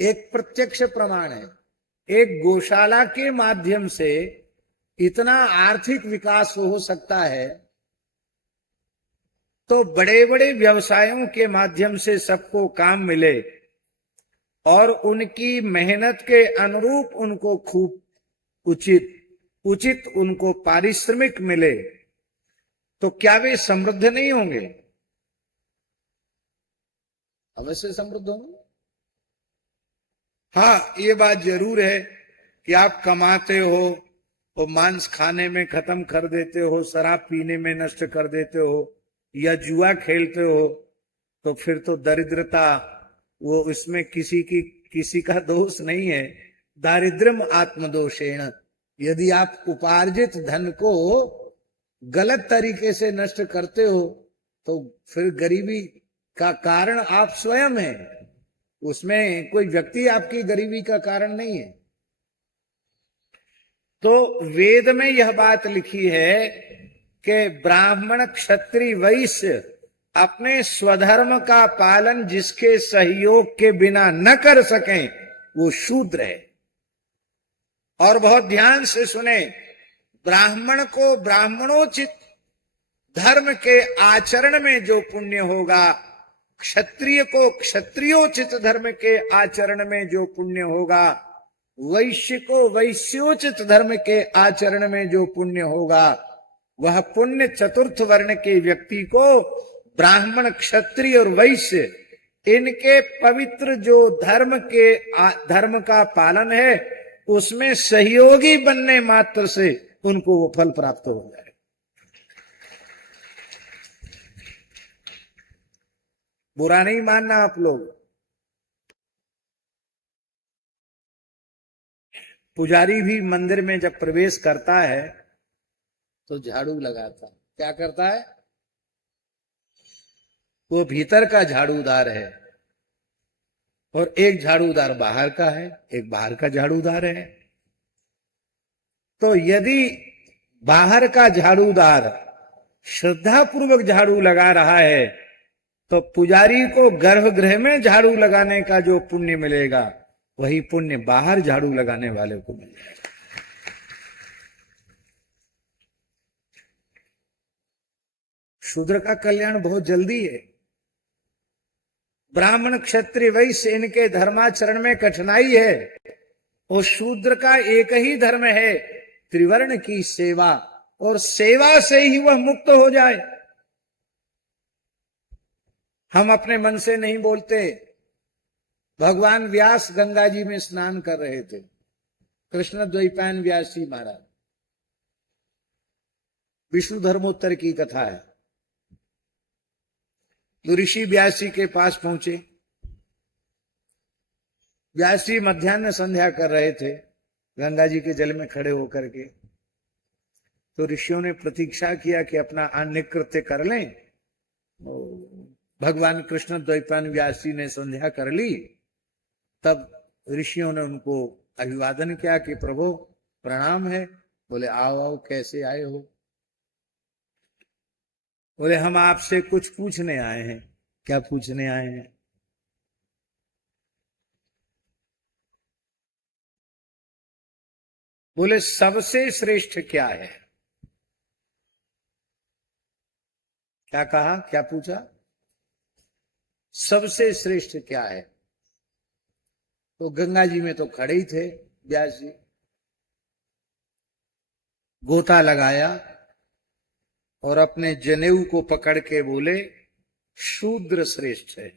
एक प्रत्यक्ष प्रमाण है। एक गौशाला के माध्यम से इतना आर्थिक विकास हो सकता है, तो बड़े बड़े व्यवसायों के माध्यम से सबको काम मिले और उनकी मेहनत के अनुरूप उनको खूब उचित उनको पारिश्रमिक मिले, तो क्या वे समृद्ध नहीं होंगे? अवश्य समृद्ध होंगे। हाँ, ये बात जरूर है कि आप कमाते हो और मांस खाने में खत्म कर देते हो, शराब पीने में नष्ट कर देते हो, या जुआ खेलते हो, तो फिर तो दरिद्रता, वो इसमें किसी का दोष नहीं है। दारिद्र्यम आत्मदोषेण। यदि आप उपार्जित धन को गलत तरीके से नष्ट करते हो, तो फिर गरीबी का कारण आप स्वयं हैं। उसमें कोई व्यक्ति आपकी गरीबी का कारण नहीं है। तो वेद में यह बात लिखी है कि ब्राह्मण क्षत्रिय वैश्य अपने स्वधर्म का पालन जिसके सहयोग के बिना न कर सकें, वो शूद्र है। और बहुत ध्यान से सुने, ब्राह्मण को ब्राह्मणोचित धर्म के आचरण में जो पुण्य होगा, क्षत्रिय को क्षत्रियोचित धर्म के आचरण में जो पुण्य होगा, वैश्य को वैश्योचित धर्म के आचरण में जो पुण्य होगा, वह पुण्य चतुर्थ वर्ण के व्यक्ति को ब्राह्मण, क्षत्रिय और वैश्य, इनके पवित्र जो धर्म का पालन है, उसमें सहयोगी बनने मात्र से उनको वो फल प्राप्त हो जाए। बुरा नहीं मानना आप लोग। पुजारी भी मंदिर में जब प्रवेश करता है तो झाड़ू लगाता है। क्या करता है? वो भीतर का झाड़ूदार है और एक झाड़ूदार बाहर का है, एक बाहर का झाड़ूदार है। तो यदि बाहर का झाड़ूदार श्रद्धापूर्वक झाड़ू लगा रहा है, तो पुजारी को गर्भगृह में झाड़ू लगाने का जो पुण्य मिलेगा, वही पुण्य बाहर झाड़ू लगाने वाले को मिलेगा। शूद्र का कल्याण बहुत जल्दी है। ब्राह्मण, क्षत्रिय, वैश्य, इनके धर्माचरण में कठिनाई है, और शूद्र का एक ही धर्म है, त्रिवर्ण की सेवा, और सेवा से ही वह मुक्त हो जाए। हम अपने मन से नहीं बोलते। भगवान व्यास गंगा जी में स्नान कर रहे थे, कृष्ण द्वैपायन व्यास जी महाराज। विष्णु धर्मोत्तर की कथा है। तो ऋषि व्यास जी के पास पहुंचे। व्यास जी मध्याह्न संध्या कर रहे थे गंगा जी के जल में खड़े होकर के। तो ऋषियों ने प्रतीक्षा किया कि अपना अन्य कृत्य कर लें। भगवान कृष्ण द्वैपायन व्यास जी ने संध्या कर ली। तब ऋषियों ने उनको अभिवादन किया कि प्रभु प्रणाम है। बोले आओ आओ, कैसे आए हो? बोले हम आपसे कुछ पूछने आए हैं। क्या पूछने आए हैं? बोले सबसे श्रेष्ठ क्या है? क्या कहा? क्या पूछा? सबसे श्रेष्ठ क्या है? तो गंगा जी में तो खड़े ही थे व्यास जी। गोता लगाया और अपने जनेऊ को पकड़ के बोले शूद्र श्रेष्ठ है।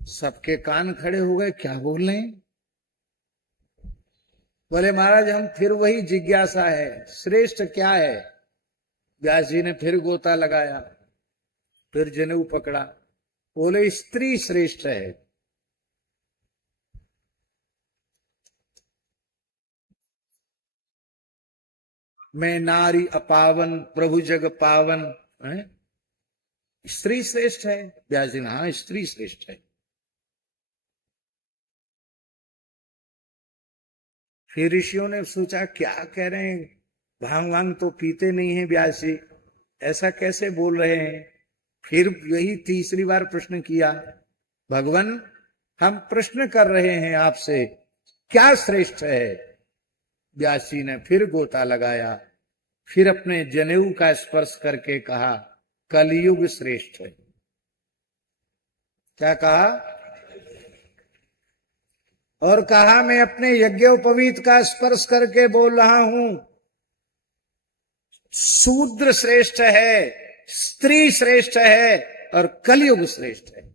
सबके कान खड़े हो गए, क्या बोल रहे हैं? बोले महाराज हम फिर वही जिज्ञासा है, श्रेष्ठ क्या है? व्यास जी ने फिर गोता लगाया, फिर जनेऊ पकड़ा। बोले स्त्री श्रेष्ठ है। मैं नारी अपावन प्रभु जग पावन है? स्त्री श्रेष्ठ है। व्यास जी ने हाँ स्त्री श्रेष्ठ है। फिर ऋषियों ने सोचा क्या कह रहे हैं, भांग वांग तो पीते नहीं है व्यास जी, ऐसा कैसे बोल रहे हैं? फिर यही तीसरी बार प्रश्न किया, भगवान हम प्रश्न कर रहे हैं आपसे, क्या श्रेष्ठ है? व्यास जी ने फिर गोता लगाया, फिर अपने जनेऊ का स्पर्श करके कहा, कलयुग श्रेष्ठ है। क्या कहा? और कहा, मैं अपने यज्ञोपवीत का स्पर्श करके बोल रहा हूं, शूद्र श्रेष्ठ है, स्त्री श्रेष्ठ है और कलयुग श्रेष्ठ है।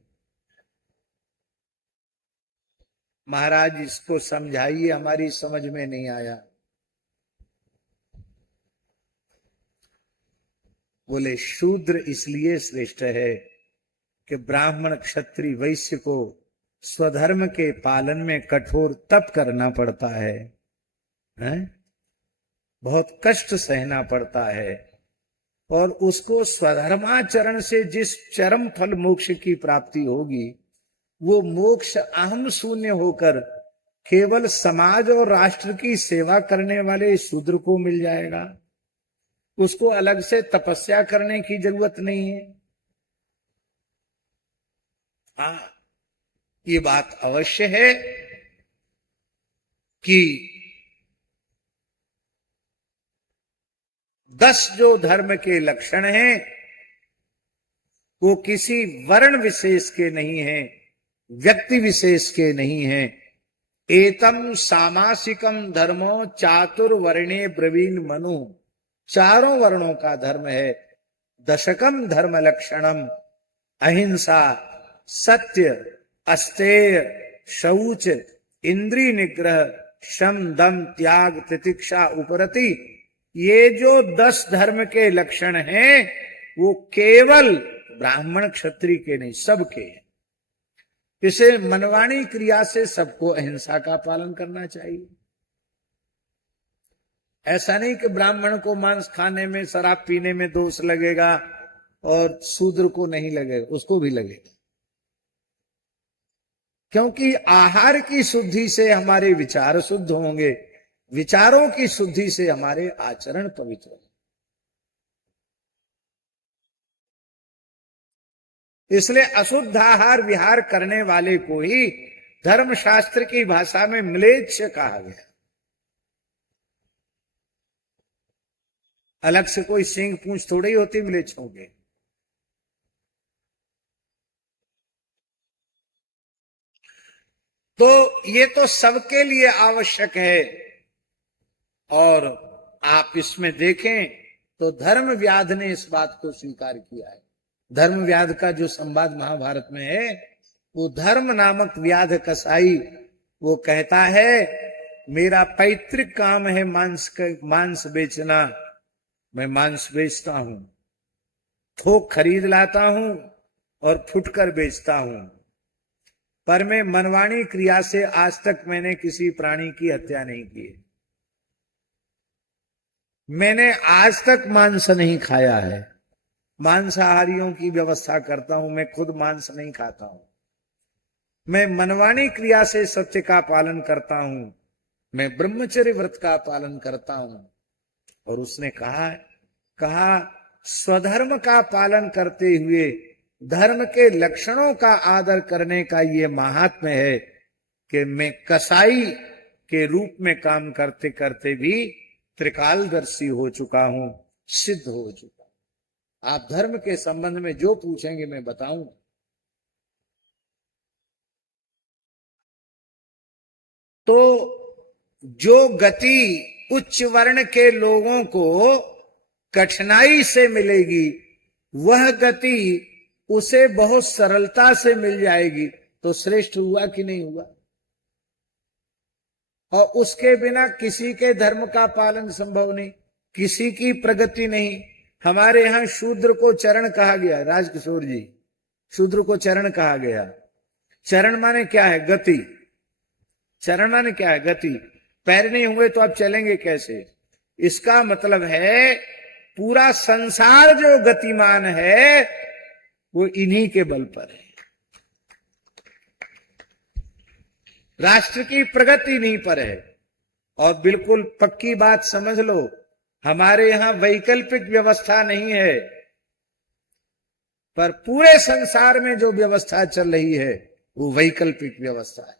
महाराज इसको समझाइए, हमारी समझ में नहीं आया। बोले शूद्र इसलिए श्रेष्ठ है कि ब्राह्मण क्षत्रिय वैश्य को स्वधर्म के पालन में कठोर तप करना पड़ता है, बहुत कष्ट सहना पड़ता है, और उसको स्वधर्माचरण से जिस चरम फल मोक्ष की प्राप्ति होगी, वो मोक्ष अहम शून्य होकर केवल समाज और राष्ट्र की सेवा करने वाले शूद्र को मिल जाएगा। उसको अलग से तपस्या करने की जरूरत नहीं है। हाँ, ये बात अवश्य है कि 10 जो धर्म के लक्षण हैं वो किसी वर्ण विशेष के नहीं हैं, व्यक्ति विशेष के नहीं हैं। एतम सामासिकम धर्मो चातुर्वर्णे ब्रवीण मनु, चारों वर्णों का धर्म है। दशकम धर्म लक्षणम अहिंसा, सत्य, अस्तेय, शौच, इंद्रिय निग्रह, शम, दम, त्याग, तितिक्षा, उपरति, ये जो 10 धर्म के लक्षण हैं वो केवल ब्राह्मण क्षत्रिय के नहीं, सबके हैं। इसे मनवाणी क्रिया से सबको अहिंसा का पालन करना चाहिए। ऐसा नहीं कि ब्राह्मण को मांस खाने में, शराब पीने में दोष लगेगा और शूद्र को नहीं लगेगा, उसको भी लगेगा। क्योंकि आहार की शुद्धि से हमारे विचार शुद्ध होंगे, विचारों की शुद्धि से हमारे आचरण पवित्र होंगे। इसलिए अशुद्ध आहार विहार करने वाले को ही धर्मशास्त्र की भाषा में म्लेच्छ कहा गया। अलग से कोई सींग पूंछ थोड़ी होती म्लेच्छों के। तो ये तो सबके लिए आवश्यक है। और आप इसमें देखें तो धर्म व्याध ने इस बात को स्वीकार किया है। धर्म व्याध का जो संवाद महाभारत में है, वो धर्म नामक व्याध कसाई वो कहता है, मेरा पैतृक काम है मांस बेचना, मैं मांस बेचता हूं, थोक खरीद लाता हूं और फुटकर बेचता हूं, पर मैं मनवाणी क्रिया से आज तक मैंने किसी प्राणी की हत्या नहीं की। मैंने आज तक मांस नहीं खाया है। मांसाहारियों की व्यवस्था करता हूं, मैं खुद मांस नहीं खाता हूं। मैं मनवाणी क्रिया से सत्य का पालन करता हूं, मैं ब्रह्मचर्य व्रत का पालन करता हूं। और उसने कहा स्वधर्म का पालन करते हुए धर्म के लक्षणों का आदर करने का ये महात्म्य है कि मैं कसाई के रूप में काम करते करते भी त्रिकालदर्शी हो चुका हूं, सिद्ध हो चुका। आप धर्म के संबंध में जो पूछेंगे मैं बताऊं। तो जो गति उच्च वर्ण के लोगों को कठिनाई से मिलेगी, वह गति उसे बहुत सरलता से मिल जाएगी, तो श्रेष्ठ हुआ कि नहीं हुआ? और उसके बिना किसी के धर्म का पालन संभव नहीं, किसी की प्रगति नहीं। हमारे यहां शूद्र को चरण कहा गया, राजकिशोर जी, शूद्र को चरण कहा गया। चरण माने क्या है? गति। चरण माने क्या है? गति। पैर नहीं हुए तो आप चलेंगे कैसे? इसका मतलब है पूरा संसार जो गतिमान है वो इन्हीं के बल पर है। राष्ट्र की प्रगति इन्हीं पर है। और बिल्कुल पक्की बात समझ लो, हमारे यहां वैकल्पिक व्यवस्था नहीं है। पर पूरे संसार में जो व्यवस्था चल रही है वो वैकल्पिक व्यवस्था है।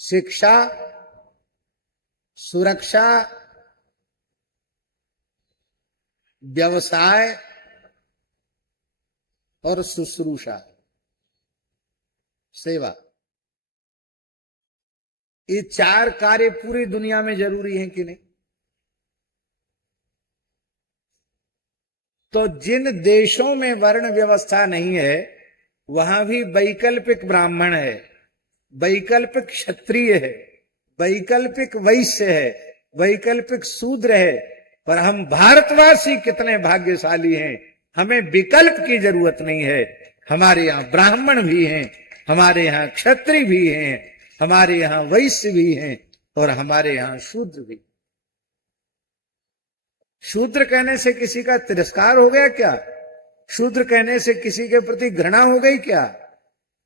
शिक्षा, सुरक्षा, व्यवसाय और शुश्रूषा, सेवा, ये चार कार्य पूरी दुनिया में जरूरी हैं कि नहीं? तो जिन देशों में वर्ण व्यवस्था नहीं है वहां भी वैकल्पिक ब्राह्मण है, वैकल्पिक क्षत्रिय है, वैकल्पिक वैश्य है, वैकल्पिक शूद्र है। पर हम भारतवासी कितने भाग्यशाली हैं, हमें विकल्प की जरूरत नहीं है। हमारे यहाँ ब्राह्मण भी हैं, हमारे यहाँ क्षत्रिय भी हैं, हमारे यहाँ वैश्य भी हैं और हमारे यहाँ शूद्र भी। शूद्र कहने से किसी का तिरस्कार हो गया क्या? शूद्र कहने से किसी के प्रति घृणा हो गई क्या?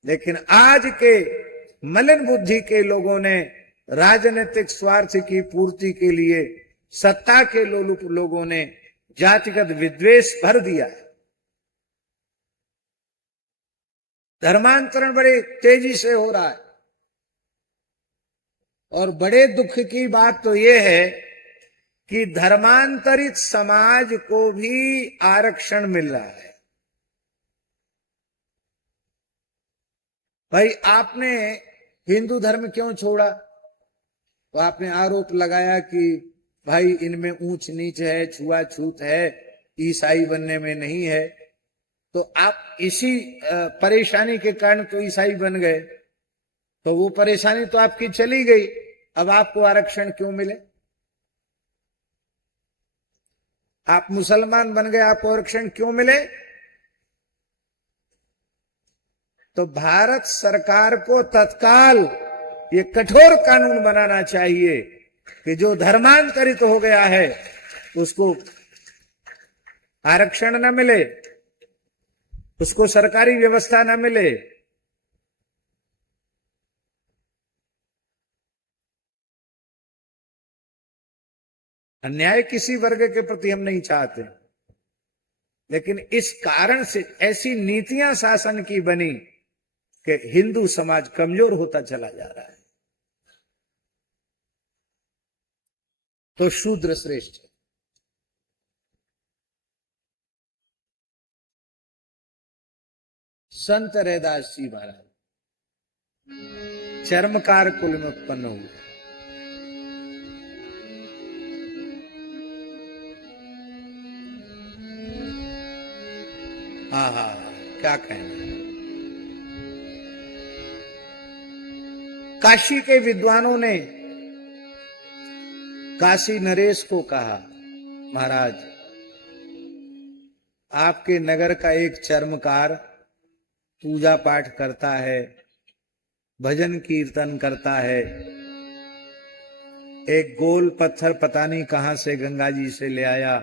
लेकिन आज के मलिन बुद्धि के लोगों ने राजनीतिक स्वार्थ की पूर्ति के लिए, सत्ता के लोलुप लोगों ने जातिगत विद्वेष भर दिया है। धर्मांतरण बड़े तेजी से हो रहा है और बड़े दुख की बात तो यह है कि धर्मांतरित समाज को भी आरक्षण मिल रहा है। भाई आपने हिंदू धर्म क्यों छोड़ा? तो आपने आरोप लगाया कि भाई इनमें ऊंच नीच है, छुआछूत है, ईसाई बनने में नहीं है। तो आप इसी परेशानी के कारण तो ईसाई बन गए, तो वो परेशानी तो आपकी चली गई। अब आपको आरक्षण क्यों मिले? आप मुसलमान बन गए, आपको आरक्षण क्यों मिले? तो भारत सरकार को तत्काल ये कठोर कानून बनाना चाहिए कि जो धर्मांतरित हो गया है उसको आरक्षण न मिले, उसको सरकारी व्यवस्था न मिले। अन्याय किसी वर्ग के प्रति हम नहीं चाहते, लेकिन इस कारण से ऐसी नीतियां शासन की बनी कि हिंदू समाज कमजोर होता चला जा रहा है। तो शूद्र श्रेष्ठ। संत रैदास जी महाराज चर्मकार कुल में उत्पन्न हुए। हाँ, क्या कहना। काशी के विद्वानों ने काशी नरेश को कहा, महाराज आपके नगर का एक चर्मकार पूजा पाठ करता है, भजन कीर्तन करता है, एक गोल पत्थर पता नहीं कहां से गंगा जी से ले आया,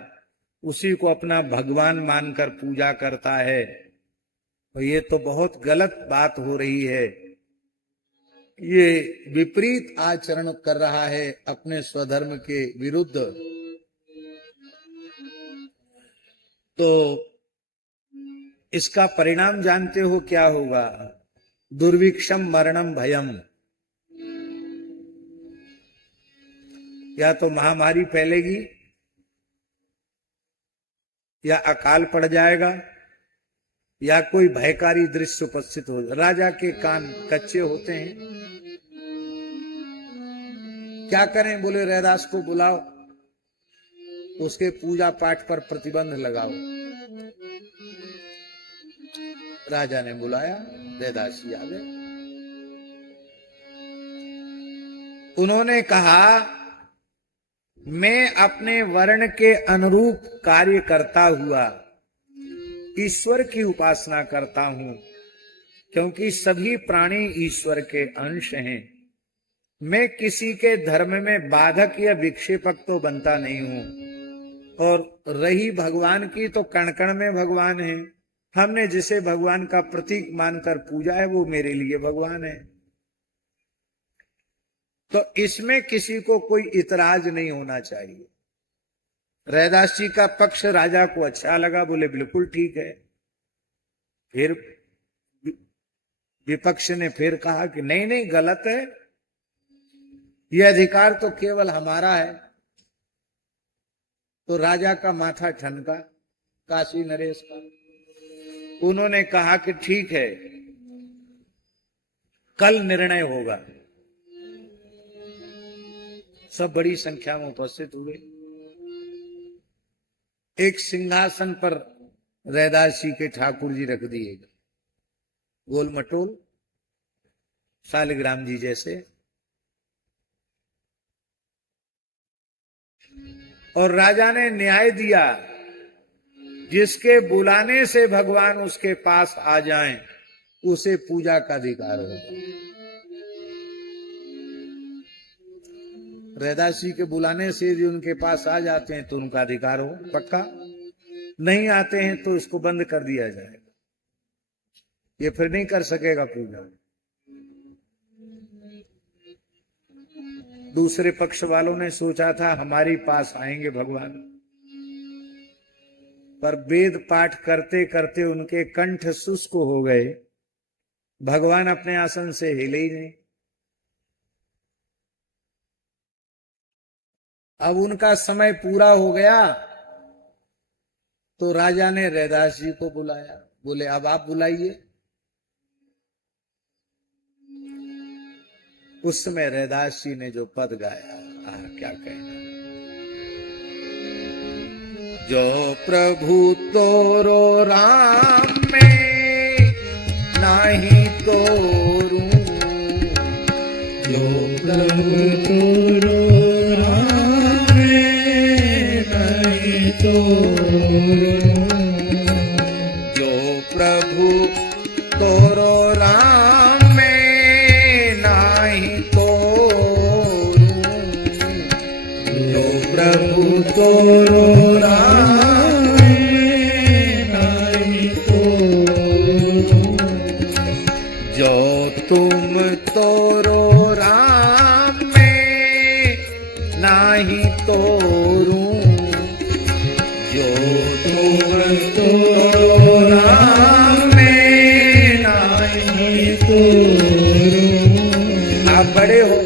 उसी को अपना भगवान मानकर पूजा करता है। तो ये तो बहुत गलत बात हो रही है, ये विपरीत आचरण कर रहा है अपने स्वधर्म के विरुद्ध। तो इसका परिणाम जानते हो क्या होगा? दुर्भिक्षम मरणम भयम। या तो महामारी फैलेगी, या अकाल पड़ जाएगा, या कोई भयकारी दृश्य उपस्थित हो। राजा के कान कच्चे होते हैं, क्या करें? बोले रैदास को बुलाओ, उसके पूजा पाठ पर प्रतिबंध लगाओ। राजा ने बुलाया, रैदास जी आ गए। उन्होंने कहा मैं अपने वर्ण के अनुरूप कार्य करता हुआ ईश्वर की उपासना करता हूं, क्योंकि सभी प्राणी ईश्वर के अंश हैं। मैं किसी के धर्म में बाधक या विक्षेपक तो बनता नहीं हूं। और रही भगवान की, तो कण कण में भगवान है। हमने जिसे भगवान का प्रतीक मानकर पूजा है वो मेरे लिए भगवान है। तो इसमें किसी को कोई इतराज नहीं होना चाहिए। रैदास जी का पक्ष राजा को अच्छा लगा, बोले बिल्कुल ठीक है। फिर विपक्ष ने फिर कहा कि नहीं नहीं गलत है, यह अधिकार तो केवल हमारा है। तो राजा का माथा ठनका, काशी नरेश का। उन्होंने कहा कि ठीक है, कल निर्णय होगा। सब बड़ी संख्या में उपस्थित हुए। एक सिंहासन पर रैदास जी के ठाकुर जी रख दिए, गोल मटोल, शालिग्राम जी जैसे। और राजा ने न्याय दिया, जिसके बुलाने से भगवान उसके पास आ जाएं, उसे पूजा का अधिकार होगा। रैदास जी के बुलाने से यदि उनके पास आ जाते हैं तो उनका अधिकार हो पक्का, नहीं आते हैं तो इसको बंद कर दिया जाएगा, ये फिर नहीं कर सकेगा पूजा। दूसरे पक्ष वालों ने सोचा था हमारे पास आएंगे भगवान, पर वेद पाठ करते करते उनके कंठ शुष्क हो गए, भगवान अपने आसन से हिले ही नहीं। अब उनका समय पूरा हो गया तो राजा ने रैदास जी को बुलाया, बोले अब आप बुलाइए। उस समय रैदास जी ने जो पद गाया, क्या कहना। जो प्रभु तोरो राम में नाही तोरू, जो प्रभु तोरो राम में नाही तोरू, जो प्रभु तोरो राम में नाही तोरू, जो प्रभु तोरो तुम तोरो राम में नाही तोरू, जो तुम तोरो राम में नाही तोरू। आप बड़े हो,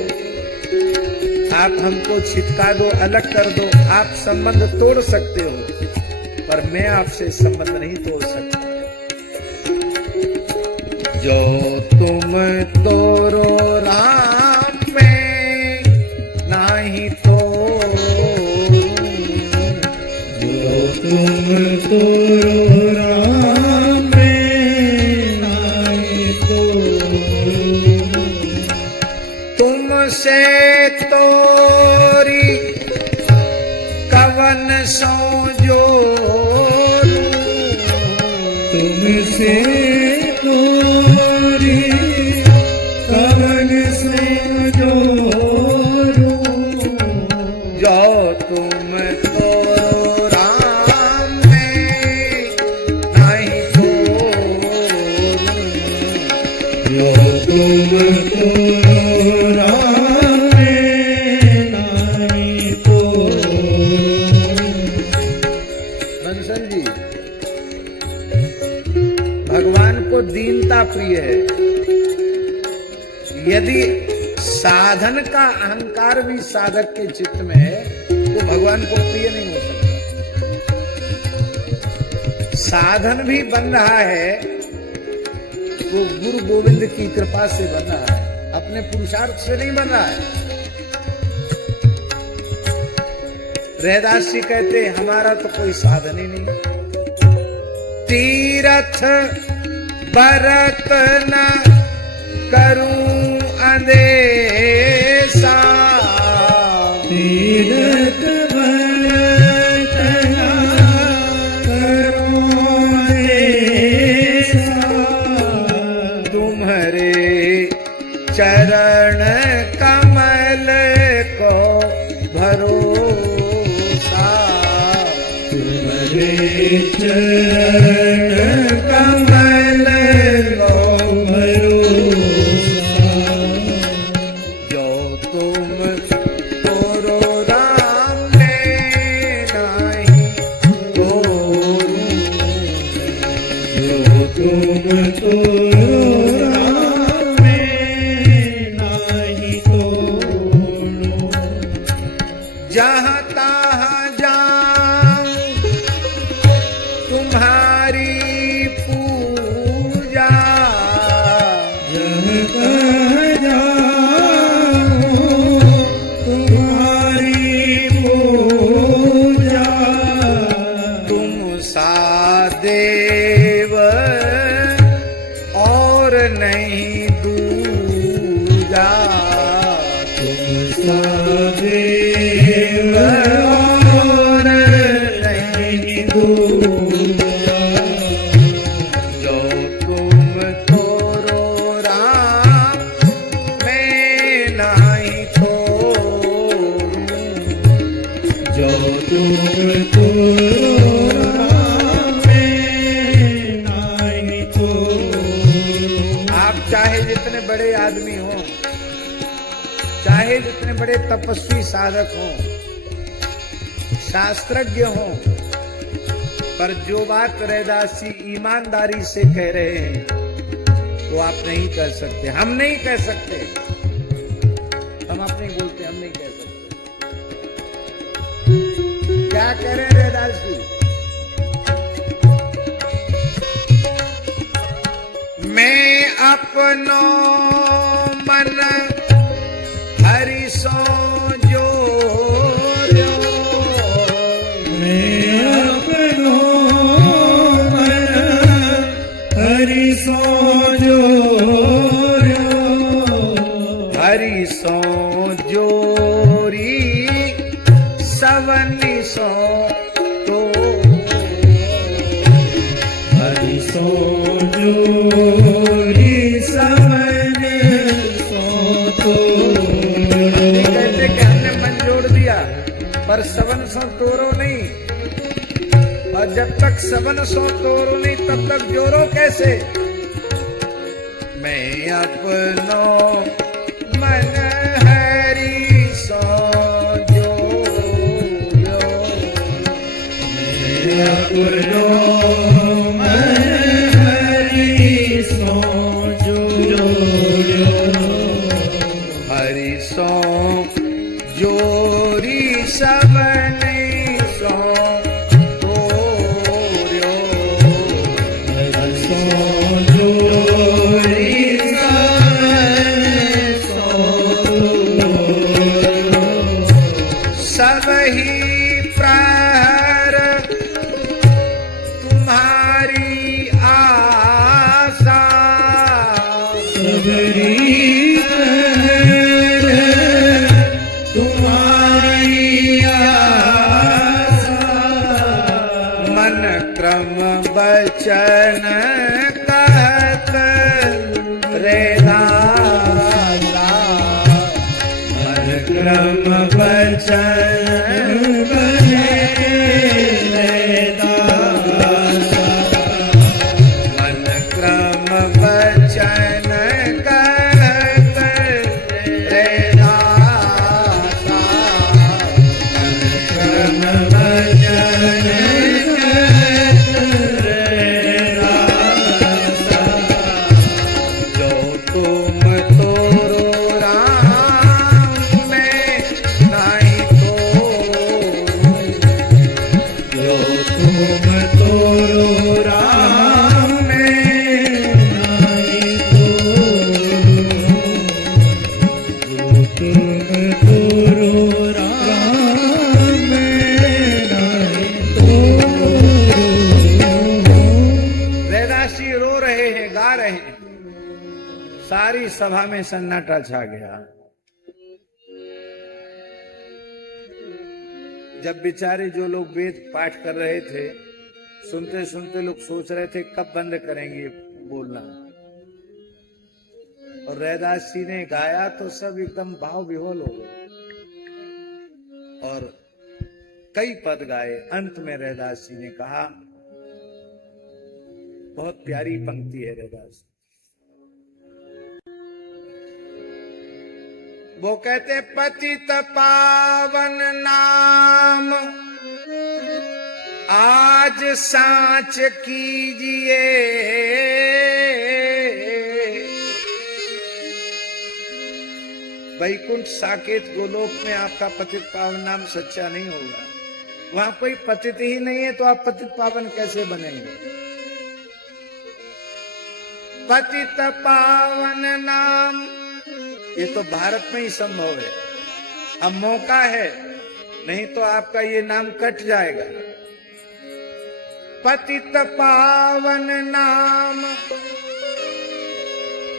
आप हमको छिटका दो, अलग कर दो, आप संबंध तोड़ सकते हो, पर मैं आपसे संबंध नहीं तोड़ सकता। जो तुम तोरो राम में नाही तोरू, जो तुम तोरो राम में नाही तोरू, तुमसे तोरी कवन सो जोरू, तुमसे दीनता प्रिय है। यदि साधन का अहंकार भी साधक के चित्त में है तो भगवान को प्रिय नहीं हो सकता। साधन भी बन रहा है वो गुरु गोविंद की कृपा से बन रहा है, अपने पुरुषार्थ से नहीं बन रहा है। रैदास जी कहते हमारा तो कोई साधन ही नहीं। तीरथ भरत न करूं अंदेशा, तीरथ भरत न करूं अंदेशा, तुम्हारे चरण कमल को भरोसा, तुम्हारे चरण कमल को भरोसा, जो तुम जो तुम तोड़ो राम में नाही तोड़ो। जहाँ तहाँ जाऊं तुम्हारी पूजा, जहाँ तहाँ जाऊं तुम्हारी पूजा। तुम सा देव और नहीं दूजा, तुम सा देव और नहीं दूजा। जो तुम तोरो राम मैं नहीं तोरूं। जो तुम तोड़ो राम में नाही तोड़ो। आप चाहे जितने बड़े आदमी हो, चाहे जितने बड़े तपस्वी साधक हो, शास्त्रज्ञ हो, पर जो बात रैदास जी ईमानदारी से कह रहे हैं वो आप नहीं कह सकते, हम नहीं कह सकते। हम अपने बोलते, हम नहीं कह सकते। क्या कह रहे हैं रैदास जी? मैं अपनो मन हरि सो जोर्यो। मैं अपनो मन हरि सो जोर्यो। हरि सो जोरी सवनि सो तो। हरि सो जोरी सवन सो तो। कहते कि हमने मन जोड़ दिया पर सवन सो तोरो नहीं, और जब तक सवन सो तोरो नहीं तब तक जोरो कैसे? मैं अपनो मन हरि सो जोर्यो। मैं अपनो मन हरि सो जोर्यो। हरि सो जोरी सबने सो तोर्यो। हरि सो जोरी सवन सो तोर्यो। सब ही प्रहर तुम्हारी आशा। सबरी प्रहर तुम्हारी आशा। मन क्रम बचन कहत रैदासा। मन क्रम बचन बने रैदासा। मन क्रम बचन कहत रैदासा। क्रम बचन कहत रैदासा। जो तुम तोरो राम मैं नहीं तोरूं। जो तुम तोरो राम में नाही तोड़ो। जो तुम तोरो राम में नाही तोड़ो। रैदास जी रो रहे हैं, गा रहे हैं। सारी सभा में सन्नाटा छा गया। जब बेचारे जो लोग वेद पाठ कर रहे थे, सुनते सुनते लोग सोच रहे थे कब बंद करेंगे बोलना। और रैदास जी ने गाया तो सब एकदम भाव विह्वल हो गए और कई पद गाए। अंत में रैदास जी ने कहा, बहुत प्यारी पंक्ति है रैदास। वो कहते पतित पावन नाम आज सांच कीजिए, वैकुंठ साकेत गोलोक में आपका पतित पावन नाम सच्चा नहीं होगा। वहां कोई पतित ही नहीं है तो आप पतित पावन कैसे बनेंगे? पतित पावन नाम ये तो भारत में ही संभव है। अब मौका है, नहीं तो आपका ये नाम कट जाएगा। पतित पावन नाम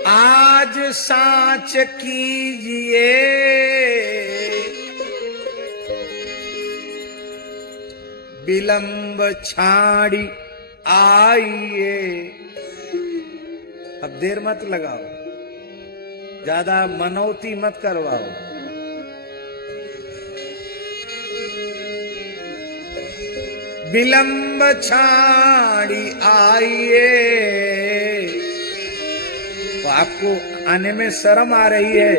आज सांच कीजिए, विलंब छाड़ी आइए। अब देर मत लगाओ, ज्यादा मनौती मत करवाओ। विलंब छाड़ी आइए। तो आपको आने में शर्म आ रही है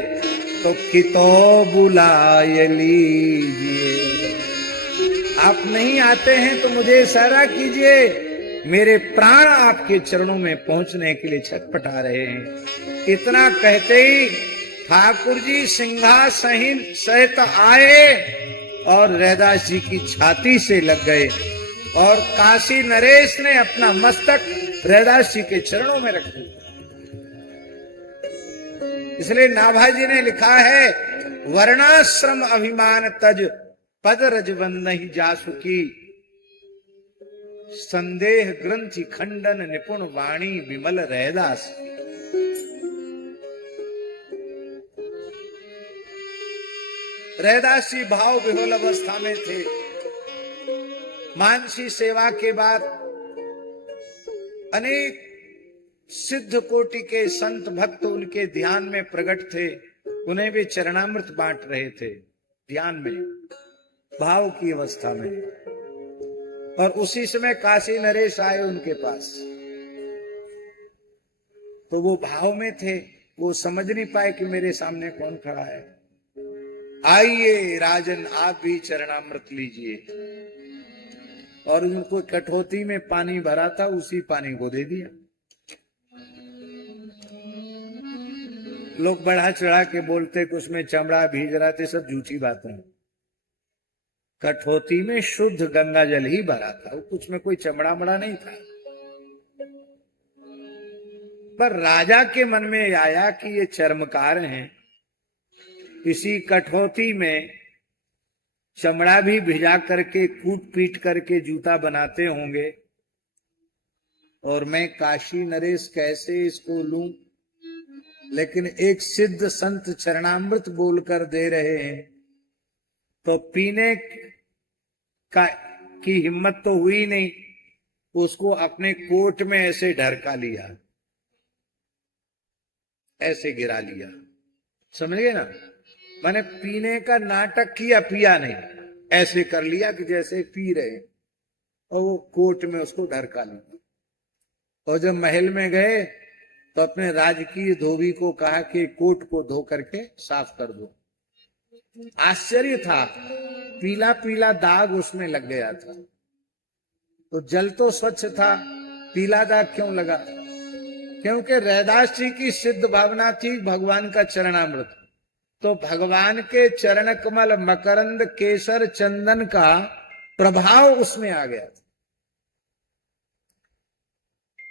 तो कितो बुलाए लीजिए। आप नहीं आते हैं तो मुझे इशारा कीजिए, मेरे प्राण आपके चरणों में पहुंचने के लिए छटपटा रहे हैं। इतना कहते ही ठाकुर जी सिंहासन सहित आए और रैदास जी की छाती से लग गए और काशी नरेश ने अपना मस्तक रैदास जी के चरणों में रख दिया। इसलिए नाभाजी ने लिखा है, वर्णाश्रम अभिमान तज पद रजवंदहि जासुकी, संदेह ग्रंथि खंडन निपुण वाणी विमल रैदास। रैदास जी भाव विह्वल अवस्था में थे। मानसी सेवा के बाद अनेक सिद्ध कोटि के संत भक्त उनके ध्यान में प्रकट थे। उन्हें वे चरणामृत बांट रहे थे ध्यान में, भाव की अवस्था में। और उसी समय काशी नरेश आए उनके पास, तो वो भाव में थे। वो समझ नहीं पाए कि मेरे सामने कौन खड़ा है। आइए राजन, आप भी चरणामृत लीजिए। और उनको कठौती में पानी भरा था, उसी पानी को दे दिया। लोग बढ़ा चढ़ा के बोलते कि उसमें चमड़ा भीज रहा थे, सब झूठी बातें। कठौती में शुद्ध गंगा जल ही भरा था, कुछ में कोई चमड़ा मड़ा नहीं था। पर राजा के मन में आया कि ये चर्मकार हैं, इसी कठौती में चमड़ा भी भिजा करके कूट पीट करके जूता बनाते होंगे, और मैं काशी नरेश कैसे इसको लूं। लेकिन एक सिद्ध संत चरणामृत बोलकर दे रहे हैं, तो पीने का की हिम्मत तो हुई नहीं। उसको अपने कोट में ऐसे ढरका लिया, ऐसे गिरा लिया। समझ गए ना? मैंने पीने का नाटक किया, पिया नहीं, ऐसे कर लिया कि जैसे पी रहे, और वो कोट में उसको ढरका लिया। और जब महल में गए तो अपने राजकीय धोबी को कहा कि कोट को धो करके साफ कर दो। आश्चर्य था, पीला पीला दाग उसमें लग गया था। तो जल तो स्वच्छ था, पीला दाग क्यों लगा? क्योंकि रैदास जी की सिद्ध भावना थी भगवान का चरणामृत। तो भगवान के चरण कमल मकरंद केसर चंदन का प्रभाव उसमें आ गया।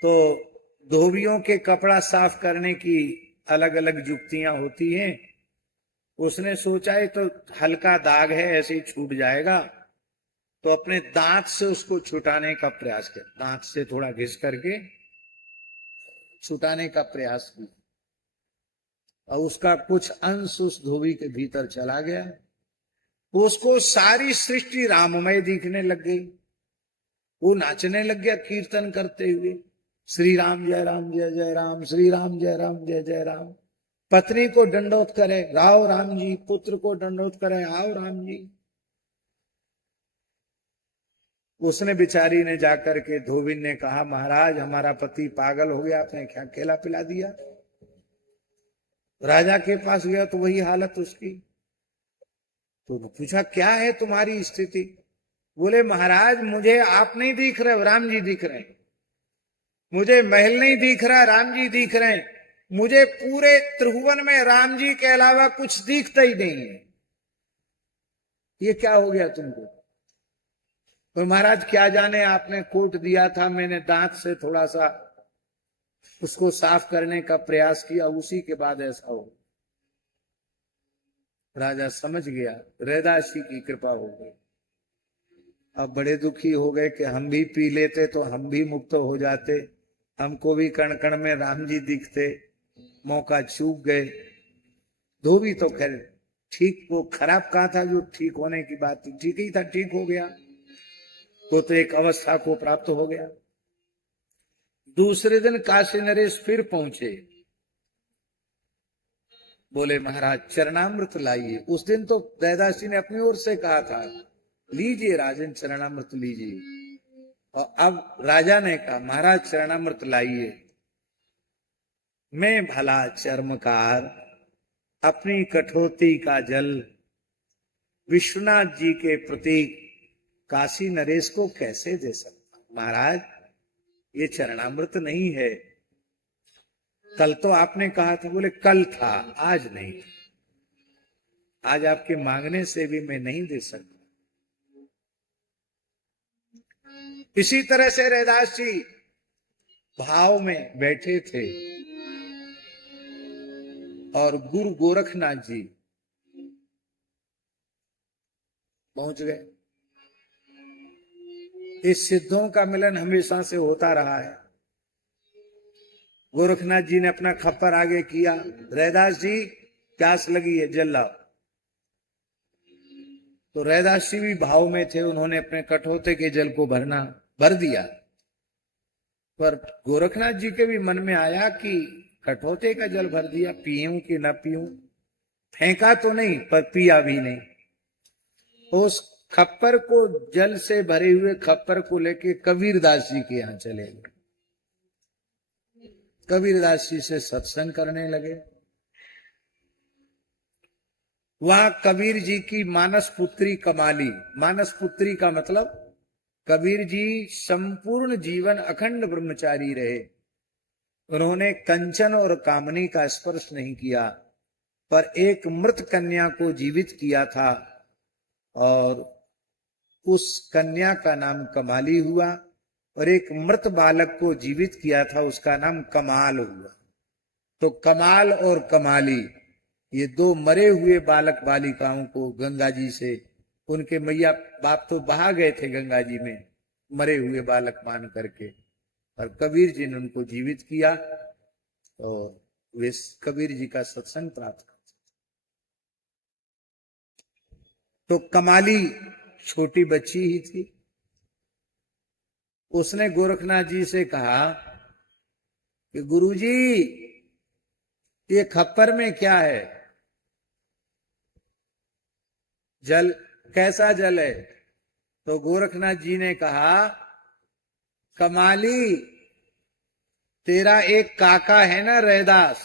तो धोबियों के कपड़ा साफ करने की अलग अलग युक्तियां होती हैं। उसने सोचा है तो हल्का दाग है, ऐसे ही छूट जाएगा। तो अपने दांत से उसको छुटाने का प्रयास किया, दांत से थोड़ा घिस करके छुटाने का प्रयास किया, और उसका कुछ अंश उस धोबी के भीतर चला गया। उसको सारी सृष्टि राममय दिखने लग गई। वो नाचने लग गया कीर्तन करते हुए, श्री राम जय जय राम, श्री राम जय जय राम। पत्नी को दंडोत करे, आओ राम जी। पुत्र को दंडोत करे, आओ राम जी। उसने बिचारी ने जाकर के धोबिन ने कहा, महाराज हमारा पति पागल हो गया, आपने क्या केला पिला दिया। राजा के पास गया तो वही हालत उसकी। तो पूछा, क्या है तुम्हारी स्थिति? बोले महाराज मुझे आप नहीं दिख रहे, राम जी दिख रहे हैं। मुझे महल नहीं दिख रहा, राम जी दिख रहे हैं। मुझे पूरे त्रिभुवन में राम जी के अलावा कुछ दिखता ही नहीं है। ये क्या हो गया तुमको? तो महाराज क्या जाने, आपने कोट दिया था, मैंने दांत से थोड़ा सा उसको साफ करने का प्रयास किया, उसी के बाद ऐसा हो। राजा समझ गया, रैदास जी की कृपा हो गई। अब बड़े दुखी हो गए कि हम भी पी लेते तो हम भी मुक्त हो जाते, हमको भी कण कण में राम जी दिखते, मौका चूक गए। धोबी तो खैर ठीक, वो खराब कहा था, जो ठीक होने की बात थी ठीक ही था, ठीक हो गया। वो तो एक अवस्था को प्राप्त हो गया। दूसरे दिन काशी नरेश फिर पहुंचे, बोले महाराज चरणामृत लाइए। उस दिन तो रैदास जी ने अपनी ओर से कहा था लीजिए राजन चरणामृत लीजिए, और अब राजा ने कहा महाराज चरणामृत लाइए। मैं भला चर्मकार अपनी कठौती का जल विश्वनाथ जी के प्रतीक काशी नरेश को कैसे दे सकता? महाराज ये चरणामृत नहीं है, कल तो आपने कहा था। बोले कल था, आज नहीं। आज आपके मांगने से भी मैं नहीं दे सकता। इसी तरह से रैदास जी भाव में बैठे थे और गुरु गोरखनाथ जी पहुंच गए। इस सिद्धों का मिलन हमेशा से होता रहा है। गोरखनाथ जी ने अपना खप्पर आगे किया, रैदास जी प्यास लगी है जल लाओ। तो रैदास जी भी भाव में थे, उन्होंने अपने कठौते के जल को भर दिया। पर गोरखनाथ जी के भी मन में आया कि कठौते का जल भर दिया, पीऊं कि न पीऊं। फेंका तो नहीं पर पिया भी नहीं। उस खप्पर को, जल से भरे हुए खप्पर को लेके कबीरदास जी के यहां चले गए। कबीरदास जी से सत्संग करने लगे। वहां कबीर जी की मानस पुत्री कमाली, मानस पुत्री का मतलब कबीर जी संपूर्ण जीवन अखंड ब्रह्मचारी रहे। उन्होंने कंचन और कामनी का स्पर्श नहीं किया, पर एक मृत कन्या को जीवित किया था और उस कन्या का नाम कमाली हुआ, और एक मृत बालक को जीवित किया था, उसका नाम कमाल हुआ। तो कमाल और कमाली, ये दो मरे हुए बालक बालिकाओं को गंगा जी से, उनके मैया बाप तो बहा गए थे गंगा जी में मरे हुए बालक मान करके, और कबीर जी ने उनको जीवित किया और वे कबीर जी का सत्संग प्राप्त कर। तो कमाली छोटी बच्ची ही थी। उसने गोरखनाथ जी से कहा कि गुरुजी ये खप्पर में क्या है? जल, कैसा जल है? तो गोरखनाथ जी ने कहा कमाली तेरा एक काका है ना रैदास,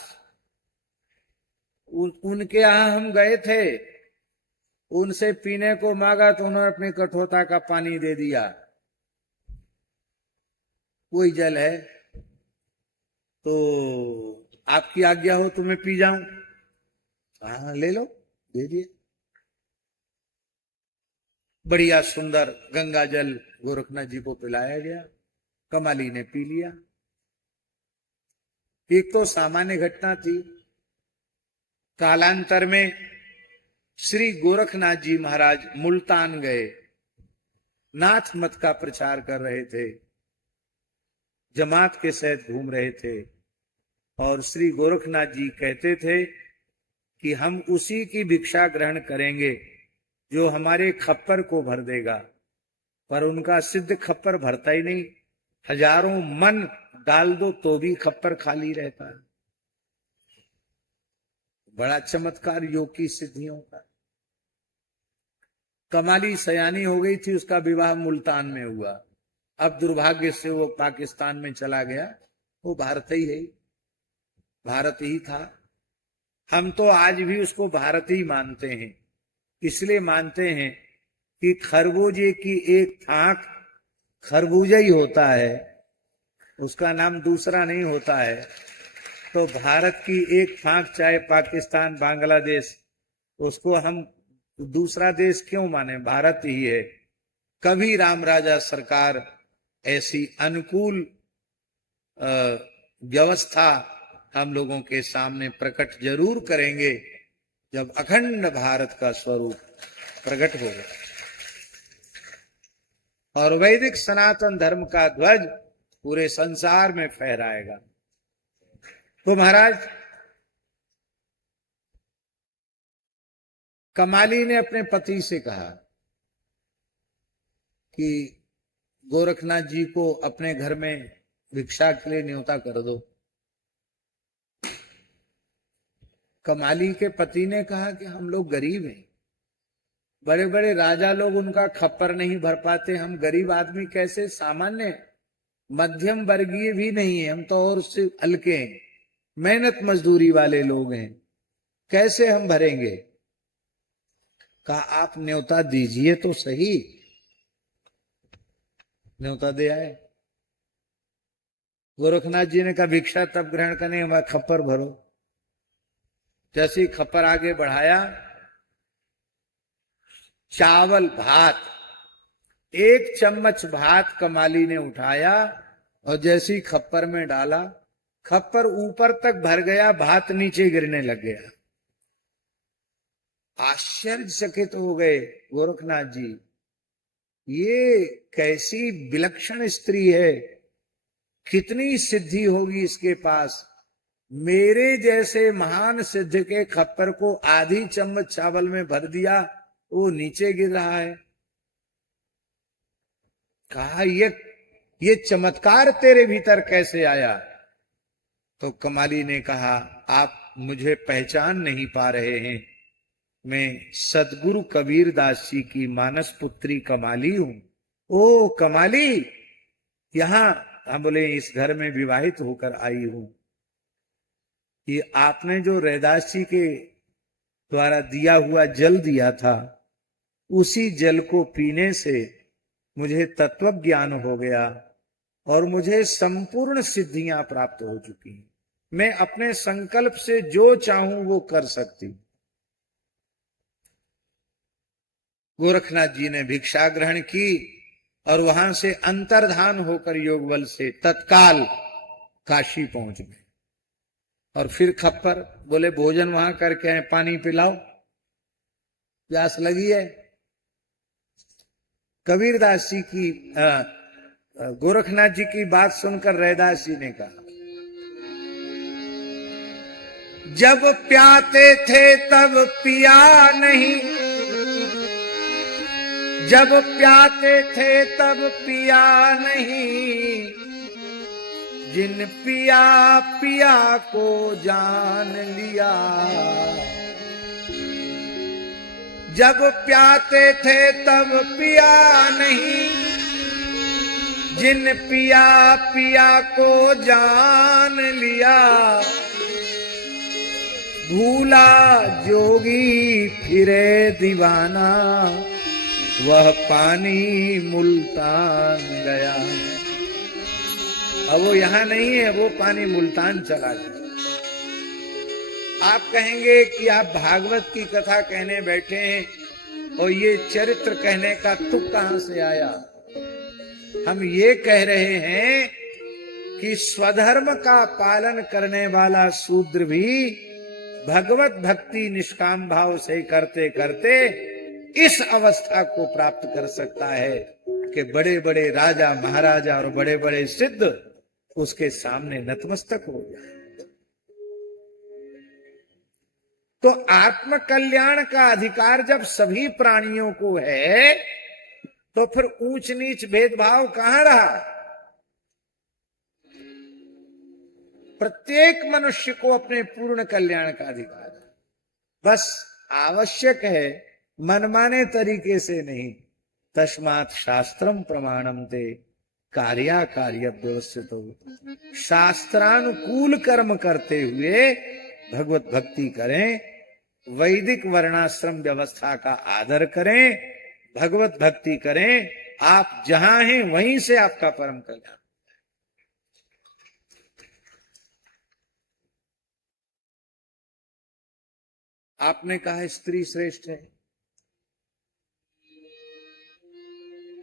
उनके यहां हम गए थे, उनसे पीने को मांगा तो उन्होंने अपनी कठोता का पानी दे दिया, वही जल है। तो आपकी आज्ञा हो तो मैं पी जाऊं? हाँ ले लो, दे दिए। बढ़िया सुंदर गंगा जल गोरखनाथ जी को पिलाया गया, कमाली ने पी लिया। एक तो सामान्य घटना थी। कालांतर में श्री गोरखनाथ जी महाराज मुल्तान गए, नाथ मत का प्रचार कर रहे थे, जमात के सहित घूम रहे थे, और श्री गोरखनाथ जी कहते थे कि हम उसी की भिक्षा ग्रहण करेंगे जो हमारे खप्पर को भर देगा। पर उनका सिद्ध खप्पर भरता ही नहीं, हजारों मन डाल दो तो भी खप्पर खाली रहता है। बड़ा चमत्कार योग की सिद्धियों का। कमाली सयानी हो गई थी, उसका विवाह मुल्तान में हुआ। अब दुर्भाग्य से वो पाकिस्तान में चला गया, वो भारत ही है, भारत ही था। हम तो आज भी उसको भारत ही मानते हैं। इसलिए मानते हैं कि खरबूजे की एक थाक खरबूजा ही होता है, उसका नाम दूसरा नहीं होता है, तो भारत की एक थाक चाहे पाकिस्तान बांग्लादेश, उसको हम दूसरा देश क्यों माने, भारत ही है। कभी राम राजा सरकार ऐसी अनुकूल व्यवस्था हम लोगों के सामने प्रकट जरूर करेंगे जब अखंड भारत का स्वरूप प्रकट होगा और वैदिक सनातन धर्म का ध्वज पूरे संसार में फहराएगा। तो महाराज कमाली ने अपने पति से कहा कि गोरखनाथ जी को अपने घर में भिक्षा के लिए न्योता कर दो। कमाली के पति ने कहा कि हम लोग गरीब हैं, बड़े बड़े राजा लोग उनका खप्पर नहीं भर पाते, हम गरीब आदमी कैसे, सामान्य मध्यम वर्गीय भी नहीं है, हम तो और उससे हल्के हैं, मेहनत मजदूरी वाले लोग हैं, कैसे हम भरेंगे। कहा आप न्योता दीजिए तो सही। न्योता दे आए। गोरखनाथ जी ने कहा भिक्षा तब ग्रहण करने हमारा खप्पर भरो। जैसे ही खप्पर आगे बढ़ाया, चावल भात, 1 चम्मच भात कमाली ने उठाया और जैसे ही खप्पर में डाला, खप्पर ऊपर तक भर गया, भात नीचे गिरने लग गया। आश्चर्यचकित हो गए गोरखनाथ जी, ये कैसी विलक्षण स्त्री है, कितनी सिद्धि होगी इसके पास। मेरे जैसे महान सिद्ध के खप्पर को आधी चम्मच चावल में भर दिया, वो नीचे गिर रहा है। कहा ये चमत्कार तेरे भीतर कैसे आया। तो कमाली ने कहा आप मुझे पहचान नहीं पा रहे हैं, मैं सदगुरु कबीर दास जी की मानस पुत्री कमाली हूं। ओ कमाली, यहां हम बोले इस घर में विवाहित होकर आई हूं। ये आपने जो रैदास जी के द्वारा दिया हुआ जल दिया था, उसी जल को पीने से मुझे तत्व ज्ञान हो गया और मुझे संपूर्ण सिद्धियां प्राप्त हो चुकी हैं। मैं अपने संकल्प से जो चाहूं वो कर सकती हूं। गोरखनाथ जी ने भिक्षा ग्रहण की और वहां से अंतर्धान होकर योग बल से तत्काल काशी पहुंच गए। और फिर खप्पर बोले भोजन वहां करके आए, पानी पिलाओ, प्यास लगी है। कबीरदास जी की गोरखनाथ जी की बात सुनकर रैदास जी ने कहा जब प्याते थे तब पिया नहीं, जब प्याते थे तब पिया नहीं, जिन पिया पिया को जान लिया। जब प्याते थे तब पिया नहीं, जिन पिया पिया को जान लिया। भूला जोगी फिरे दीवाना, वह पानी मुल्तान गया। अब वो यहां नहीं है, वो पानी मुल्तान चला गया। आप कहेंगे कि आप भागवत की कथा कहने बैठे हैं और ये चरित्र कहने का तुक कहां से आया। हम ये कह रहे हैं कि स्वधर्म का पालन करने वाला शूद्र भी भगवत भक्ति निष्काम भाव से करते करते इस अवस्था को प्राप्त कर सकता है कि बड़े बड़े राजा महाराजा और बड़े बड़े सिद्ध उसके सामने नतमस्तक हो जाए। तो आत्म कल्याण का अधिकार जब सभी प्राणियों को है तो फिर ऊंच नीच भेदभाव कहां रहा। प्रत्येक मनुष्य को अपने पूर्ण कल्याण का अधिकार है, बस आवश्यक है मनमाने तरीके से नहीं। तस्मात् शास्त्रम प्रमाणम ते कार्याकार्य व्यवस्थित हो। शास्त्रानुकूल कर्म करते हुए भगवत भक्ति करें, वैदिक वर्णाश्रम व्यवस्था का आदर करें, भगवत भक्ति करें, आप जहां हैं वहीं से आपका परम कल्याण। आपने कहा स्त्री श्रेष्ठ है,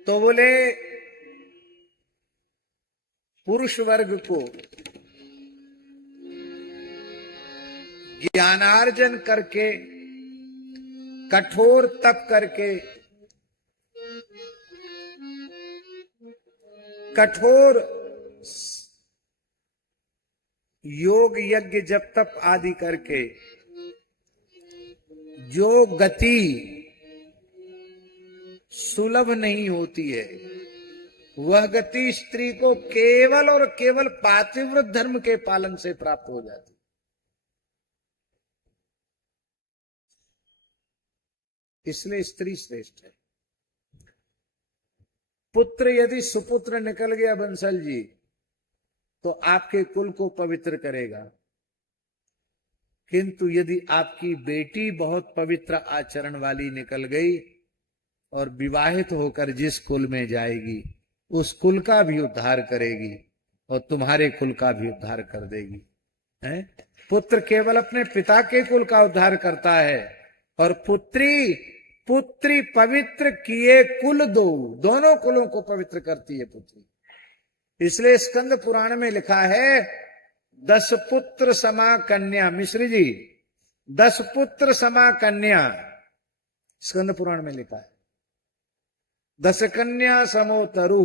तो बोले पुरुष वर्ग को ज्ञानार्जन करके, कठोर तप करके, कठोर योग यज्ञ जप तप आदि करके जो गति सुलभ नहीं होती है, वह गति स्त्री को केवल और केवल पातिव्रत धर्म के पालन से प्राप्त हो जाती। इसलिए स्त्री श्रेष्ठ है। पुत्र यदि सुपुत्र निकल गया बंसल जी, तो आपके कुल को पवित्र करेगा, किंतु यदि आपकी बेटी बहुत पवित्र आचरण वाली निकल गई और विवाहित होकर जिस कुल में जाएगी, उस कुल का भी उद्धार करेगी और तुम्हारे कुल का भी उद्धार कर देगी। है? पुत्र केवल अपने पिता के कुल का उद्धार करता है, और पुत्री पवित्र किए कुल दो, दोनों कुलों को पवित्र करती है पुत्री। इसलिए स्कंद पुराण में लिखा है 10 पुत्र समा कन्या। मिश्री जी, 10 पुत्र समा कन्या स्कंद पुराण में लिखा है। 10 कन्या समो तरु।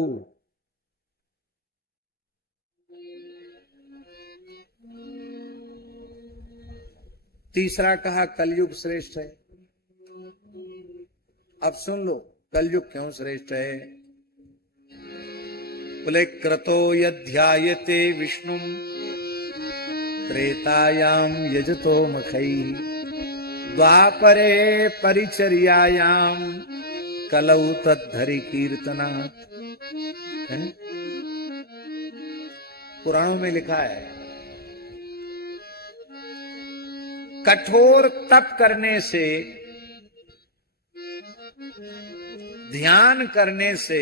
तीसरा कहा कलयुग श्रेष्ठ है। अब सुन लो कलयुग क्यों श्रेष्ठ है। बोले क्रतो यध्यायते विष्णु त्रेतायाम यजतो मखई द्वापरे परिचर्यायाम कलौ तद्धरि कीर्तना। पुराणों में लिखा है कठोर तप करने से, ध्यान करने से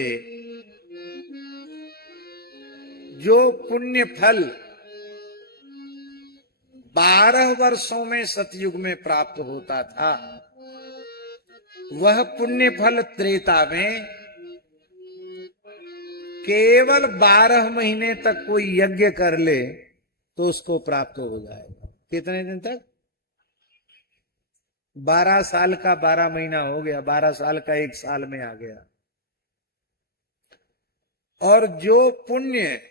जो पुण्य फल 12 वर्षों में सतयुग में प्राप्त होता था, वह पुण्य फल त्रेता में केवल 12 महीने तक कोई यज्ञ कर ले तो उसको प्राप्त हो जाएगा। कितने दिन तक? 12 साल का 12 महीना हो गया, 12 साल का 1 साल में आ गया। और जो पुण्य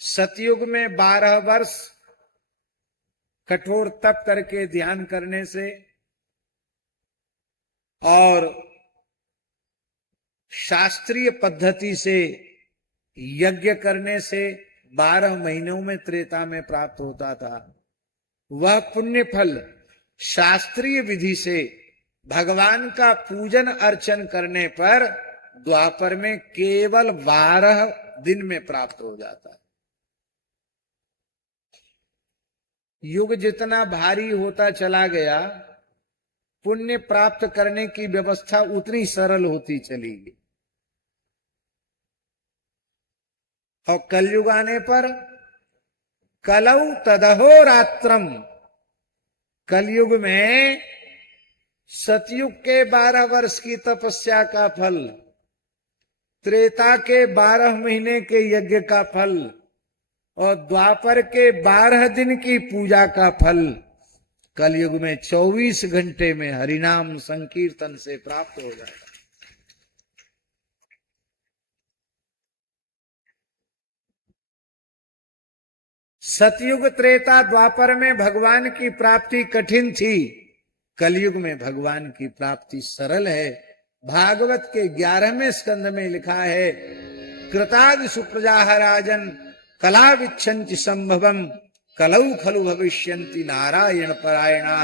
सतयुग में 12 वर्ष कठोर तप करके ध्यान करने से और शास्त्रीय पद्धति से यज्ञ करने से 12 महीनों में त्रेता में प्राप्त होता था, वह पुण्य फल शास्त्रीय विधि से भगवान का पूजन अर्चन करने पर द्वापर में केवल 12 दिन में प्राप्त हो जाता है। युग जितना भारी होता चला गया, पुण्य प्राप्त करने की व्यवस्था उतनी सरल होती चली गई। और कलयुग आने पर कलौ तदहो रात्रम, कलयुग में सतयुग के 12 वर्ष की तपस्या का फल, त्रेता के 12 महीने के यज्ञ का फल और द्वापर के 12 दिन की पूजा का फल कलयुग में 24 घंटे में हरिनाम संकीर्तन से प्राप्त हो जाएगा। सतयुग त्रेता द्वापर में भगवान की प्राप्ति कठिन थी, कलयुग में भगवान की प्राप्ति सरल है। भागवत के 11वें स्कंद में लिखा है कृतादि सुप्रजा राजन कला विच्छन्ति संभवम कलौ खलु भविष्यन्ति नारायण परायणा।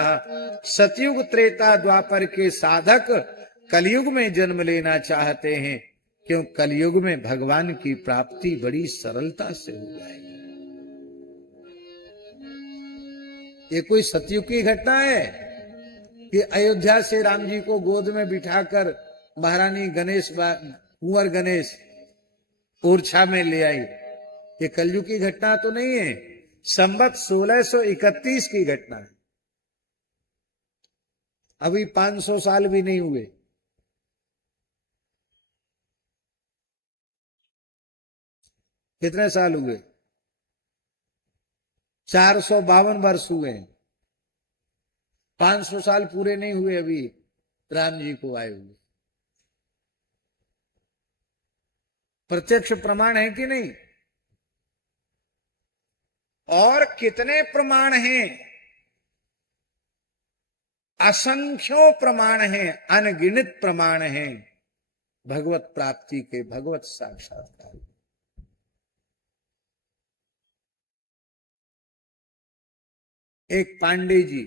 सतयुग त्रेता द्वापर के साधक कलयुग में जन्म लेना चाहते हैं, क्यों कलयुग में भगवान की प्राप्ति बड़ी सरलता से हो जाएगी। ये कोई सतयुग की घटना है? कि अयोध्या से राम जी को गोद में बिठाकर महारानी कुंवर गणेश ओरछा में ले आई। ये कलयुग की घटना तो नहीं है, संवत 1631 की घटना है। अभी 500 साल भी नहीं हुए। कितने साल हुए? 452 वर्ष हुए। 500 साल पूरे नहीं हुए अभी राम जी को आए हुए। प्रत्यक्ष प्रमाण है कि नहीं? और कितने प्रमाण हैं? असंख्यों प्रमाण हैं, अनगिनत प्रमाण हैं भगवत प्राप्ति के, भगवत साक्षात्कार। एक पांडे जी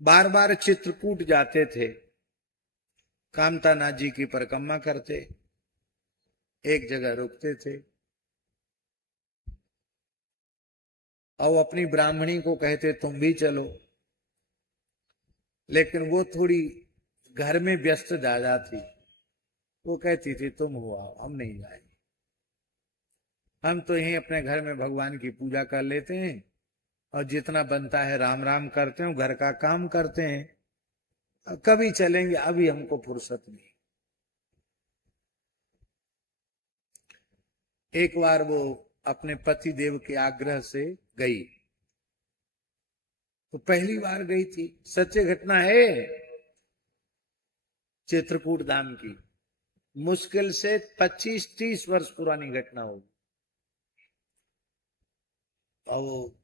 बार बार चित्रकूट जाते थे, कामतानाथ जी की परिक्रमा करते, एक जगह रुकते थे और अपनी ब्राह्मणी को कहते तुम भी चलो, लेकिन वो थोड़ी घर में व्यस्त ज्यादा थी। वो कहती थी तुम हो आओ, हम नहीं जाएंगे, हम तो यहीं अपने घर में भगवान की पूजा कर लेते हैं और जितना बनता है राम राम करते हैं, घर का काम करते हैं, कभी चलेंगे, अभी हमको फुर्सत नहीं। एक बार वो अपने पति देव के आग्रह से गई, तो पहली बार गई थी, सच्ची घटना है, चित्रकूट धाम की, मुश्किल से 25-30 वर्ष पुरानी घटना होगी। और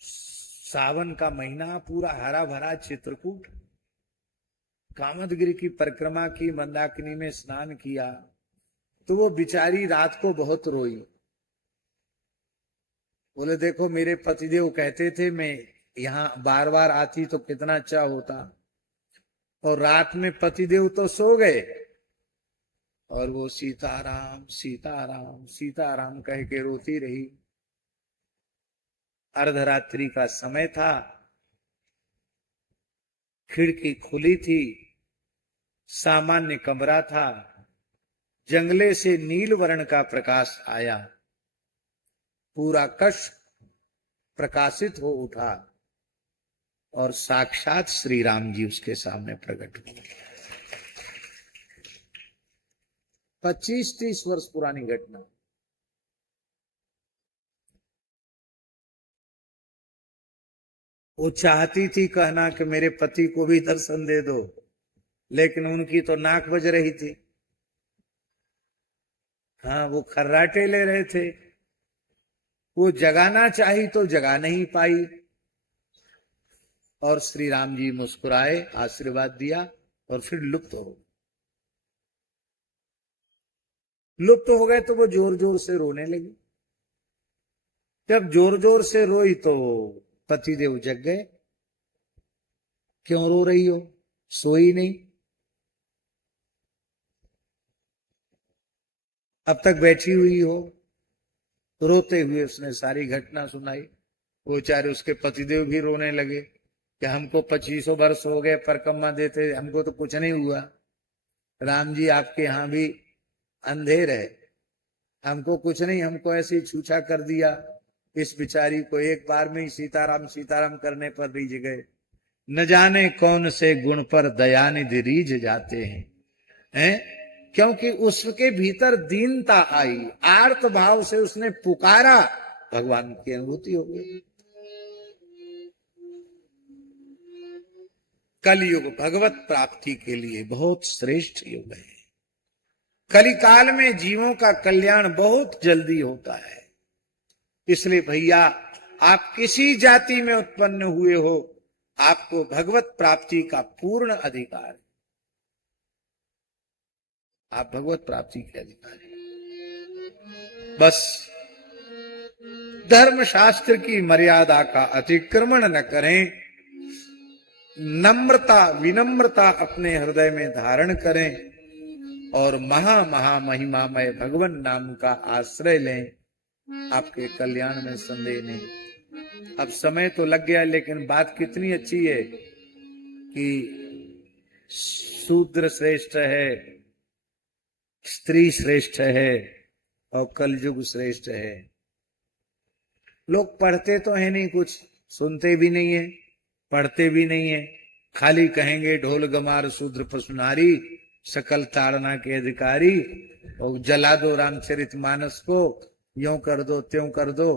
सावन का महीना, पूरा हरा भरा चित्रकूट, कामदगिरि की परिक्रमा की, मंदाकिनी में स्नान किया, तो वो बेचारी रात को बहुत रोई। बोले देखो मेरे पतिदेव कहते थे मैं यहाँ बार बार आती तो कितना अच्छा होता, और रात में पतिदेव तो सो गए और वो सीताराम सीताराम सीताराम कह के रोती रही। अर्धरात्रि का समय था, खिड़की खुली थी, सामान्य कमरा था, जंगले से नील वर्ण का प्रकाश आया, पूरा कक्ष प्रकाशित हो उठा और साक्षात श्री राम जी उसके सामने प्रकट हुए। 25-30 वर्ष पुरानी घटना। वो चाहती थी कहना कि मेरे पति को भी दर्शन दे दो, लेकिन उनकी तो नाक बज रही थी। हाँ, वो खर्राटे ले रहे थे, वो जगाना चाही तो जगा नहीं पाई। और श्री राम जी मुस्कुराए, आशीर्वाद दिया और फिर लुप्त हो गए। तो वो जोर जोर से रोने लगी। जब जोर जोर से रोई तो पतिदेव जग गए। क्यों रो रही हो? सोई नहीं? अब तक बैठी हुई हो? रोते हुए उसने सारी घटना सुनाई। वो बेचारे उसके पतिदेव भी रोने लगे कि हमको 25 वर्ष हो गए परिक्रमा देते, हमको तो कुछ नहीं हुआ। राम जी आपके यहाँ भी अंधेर है, हमको कुछ नहीं, हमको ऐसे ही छूछा कर दिया। इस बिचारी को एक बार में ही सीताराम सीताराम करने पर रीझ गए। न जाने कौन से गुण पर दयानिधि रीझ जाते हैं, क्योंकि उसके भीतर दीनता आई, आर्त भाव से उसने पुकारा, भगवान की अनुभूति हो गई। कलयुग भगवत प्राप्ति के लिए बहुत श्रेष्ठ युग है। कलिकाल में जीवों का कल्याण बहुत जल्दी होता है। इसलिए भैया, आप किसी जाति में उत्पन्न हुए हो, आपको भगवत प्राप्ति का पूर्ण अधिकार है। आप भगवत प्राप्ति के अधिकारी। बस धर्म शास्त्र की मर्यादा का अतिक्रमण न करें, नम्रता विनम्रता अपने हृदय में धारण करें और महा महिमामय भगवान नाम का आश्रय लें। आपके कल्याण में संदेह नहीं। अब समय तो लग गया, लेकिन बात कितनी अच्छी है कि शूद्र श्रेष्ठ है, स्त्री श्रेष्ठ है और कलयुग श्रेष्ठ है। लोग पढ़ते तो है नहीं, कुछ सुनते भी नहीं है, पढ़ते भी नहीं है, खाली कहेंगे ढोल गमार शूद्र पशु नारी, सकल ताड़ना के अधिकारी, और जला दो रामचरितमानस को, यूं कर दो त्यों कर दो।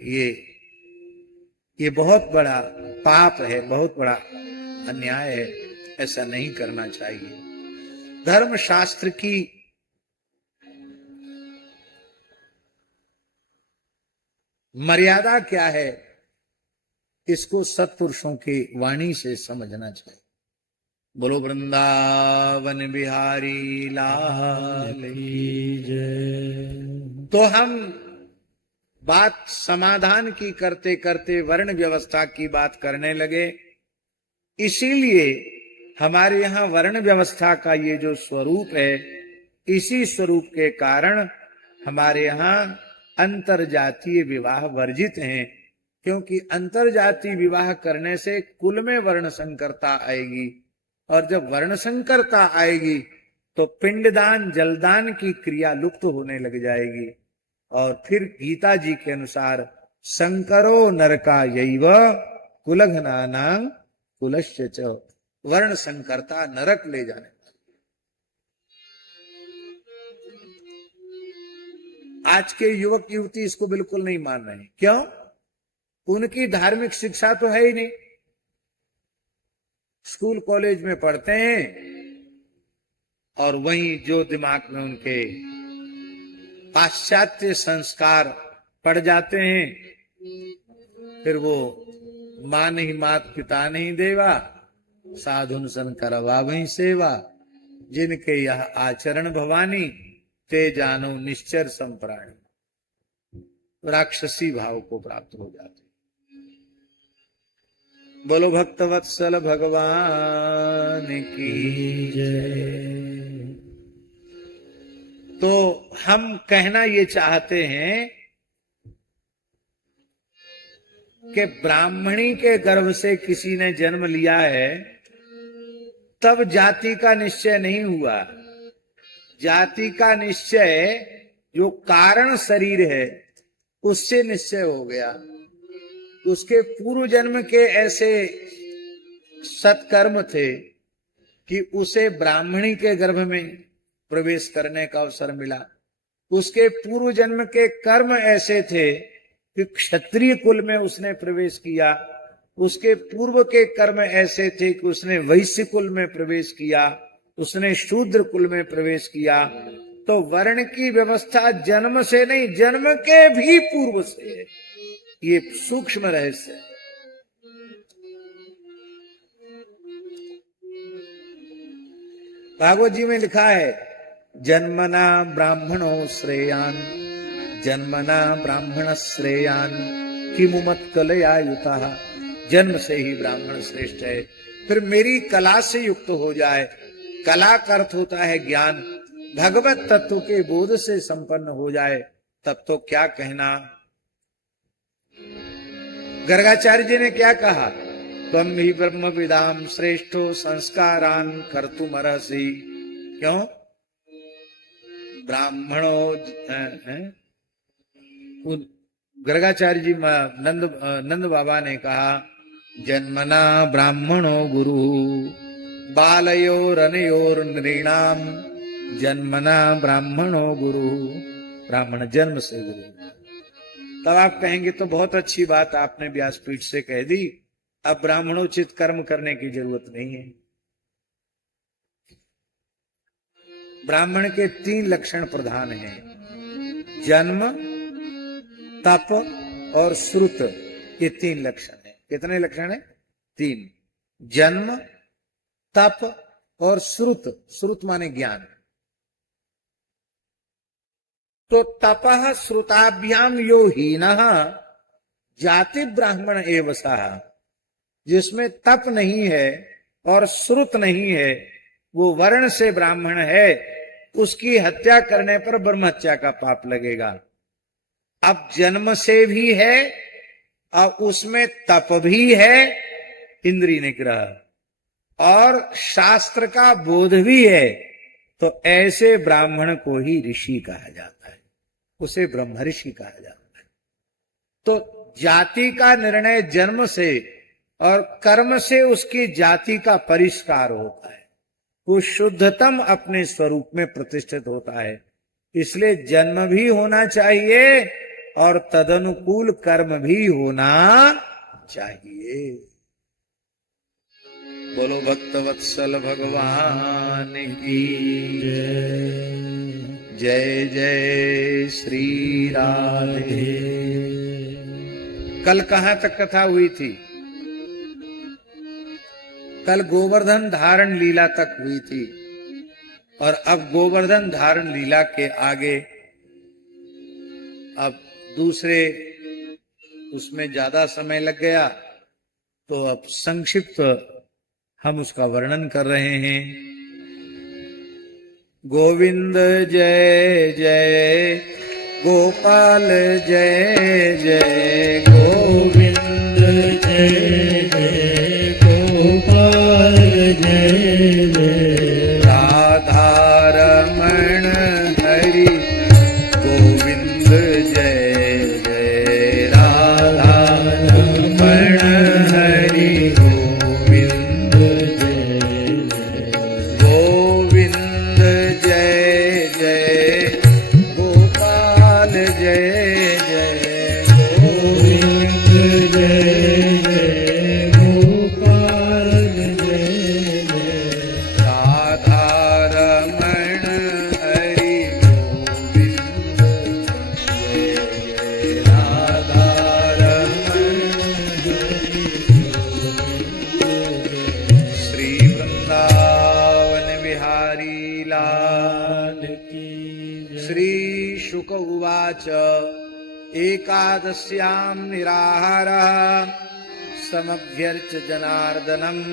ये बहुत बड़ा पाप है, बहुत बड़ा अन्याय है, ऐसा नहीं करना चाहिए। धर्म शास्त्र की मर्यादा क्या है, इसको सत्पुरुषों की वाणी से समझना चाहिए। बोलो वृंदावन बिहारी लाल की जय। तो हम बात समाधान की करते करते वर्ण व्यवस्था की बात करने लगे। इसीलिए हमारे यहाँ वर्ण व्यवस्था का ये जो स्वरूप है, इसी स्वरूप के कारण हमारे यहाँ अंतरजातीय विवाह वर्जित हैं, क्योंकि अंतरजातीय विवाह करने से कुल में वर्ण संकरता आएगी, और जब वर्ण संकरता आएगी तो पिंडदान जलदान की क्रिया लुप्त होने लग जाएगी। और फिर गीता जी के अनुसार संकरो नरका यैव कुलघनानां कुलस्य च, वर्ण संकरता नरक ले जाने। आज के युवक युवती इसको बिल्कुल नहीं मान रहे। क्यों? उनकी धार्मिक शिक्षा तो है ही नहीं। स्कूल कॉलेज में पढ़ते हैं और वहीं जो दिमाग में उनके पाश्चात्य संस्कार पड़ जाते हैं, फिर वो मां नहीं मात पिता नहीं देवा, साधुन सन करवा वही सेवा, जिनके यह आचरण भवानी, ते जानो निश्चर संप्राणी, राक्षसी भाव को प्राप्त हो जाते। बोलो भक्तवत्सल भगवान की जय। तो हम कहना ये चाहते हैं कि ब्राह्मणी के गर्भ से किसी ने जन्म लिया है, तब जाति का निश्चय नहीं हुआ। जाति का निश्चय जो कारण शरीर है उससे निश्चय हो गया। उसके पूर्व जन्म के ऐसे सत्कर्म थे कि उसे ब्राह्मणी के गर्भ में प्रवेश करने का अवसर मिला। उसके पूर्व जन्म के कर्म ऐसे थे कि क्षत्रिय कुल में उसने प्रवेश किया। उसके पूर्व के कर्म ऐसे थे कि उसने वैश्य कुल में प्रवेश किया, उसने शूद्र कुल में प्रवेश किया। तो वर्ण की व्यवस्था जन्म से नहीं, जन्म के भी पूर्व से है। ये सूक्ष्म रहस्य है। भागवत जी में लिखा है, जन्मना ब्राह्मणो श्रेयान, जन्मना ब्राह्मण श्रेयान किमुमत कलयायुता। जन्म से ही ब्राह्मण श्रेष्ठ है। फिर मेरी कला से युक्त हो जाए। कला का अर्थ होता है ज्ञान। भगवत तत्व के बोध से संपन्न हो जाए, तब तो क्या कहना। गर्गाचार्य जी ने क्या कहा, त्वं ही ब्रह्म विदाम श्रेष्ठो संस्कारान कर्तुमर्हसि। क्यों? ब्राह्मणो गर्गाचार्य जी नंद बाबा ने कहा, जन्मना ब्राह्मणो गुरु बालयोरनयोर नृणाम, जन्मना ब्राह्मणो गुरु। ब्राह्मण जन्म से गुरु। तब आप कहेंगे तो बहुत अच्छी बात आपने व्यासपीठ से कह दी, अब ब्राह्मणोचित कर्म करने की जरूरत नहीं है। ब्राह्मण के 3 लक्षण प्रधान हैं, जन्म, तप और श्रुत। ये 3 लक्षण है। कितने लक्षण है? 3। जन्म, तप और श्रुत। श्रुत माने ज्ञान। तो तपः श्रुताभ्याम यो हीनः जाति ब्राह्मण एव सः। जिसमें तप नहीं है और श्रुत नहीं है, वो वर्ण से ब्राह्मण है, उसकी हत्या करने पर ब्रह्महत्या का पाप लगेगा। अब जन्म से भी है और उसमें तप भी है, इंद्रिय निग्रह, और शास्त्र का बोध भी है, तो ऐसे ब्राह्मण को ही ऋषि कहा जाता है, उसे ब्रह्मर्षि कहा जाता है। तो जाति का निर्णय जन्म से और कर्म से उसकी जाति का परिष्कार होता है, वो शुद्धतम अपने स्वरूप में प्रतिष्ठित होता है। इसलिए जन्म भी होना चाहिए और तदनुकूल कर्म भी होना चाहिए। बोलो भक्तवत्सल भगवान की जय जय श्री राधे। कल कहां तक कथा हुई थी? कल गोवर्धन धारण लीला तक हुई थी, और अब गोवर्धन धारण लीला के आगे अब दूसरे उसमें ज्यादा समय लग गया, तो अब संक्षिप्त हम उसका वर्णन कर रहे हैं। गोविंद जय जय गोपाल जय जय, गोविंद जय जय गोपाल जय जय, राधा रमण हरि गोविंद जय जय, राधा रमण हरि गोविंद जय जय, गोविंद जय जय गोपाल जय जय, गोविंद जय जय गोपाल जय जय, राधा रमण हरि गोविंद जय जय, राधा रमण हरि गोविंद जय। श्री वृंदावन बिहारी लाल की। श्री शुक उवाच एकादश्यां निराहारः समभ्यर्च जनार्दनम्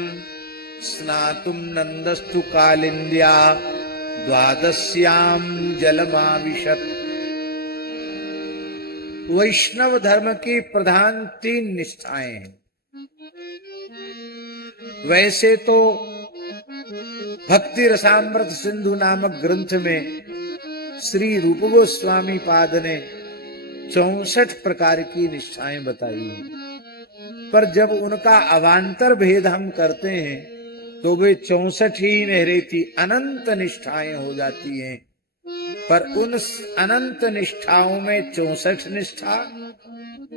स्नातुं नन्दस्तु कालिन्द्या द्वादश्यां जलमाविशत्। वैष्णव धर्म की प्रधान 3 निष्ठाएं हैं। वैसे तो भक्ति रसामृत सिंधु नामक ग्रंथ में श्री रूप गोस्वामी पाद ने 64 प्रकार की निष्ठाएं बताई हैं, पर जब उनका अवान्तर भेद हम करते हैं तो वे 64 ही नहीं रहती, अनंत निष्ठाएं हो जाती हैं। पर उन अनंत निष्ठाओं में 64 निष्ठा,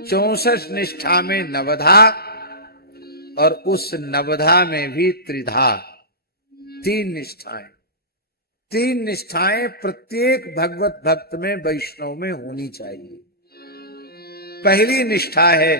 64 निष्ठा में नवधा, और उस नवधा में भी त्रिधा, 3 निष्ठाएं। 3 निष्ठाएं प्रत्येक भगवत भक्त में, वैष्णव में होनी चाहिए। पहली निष्ठा है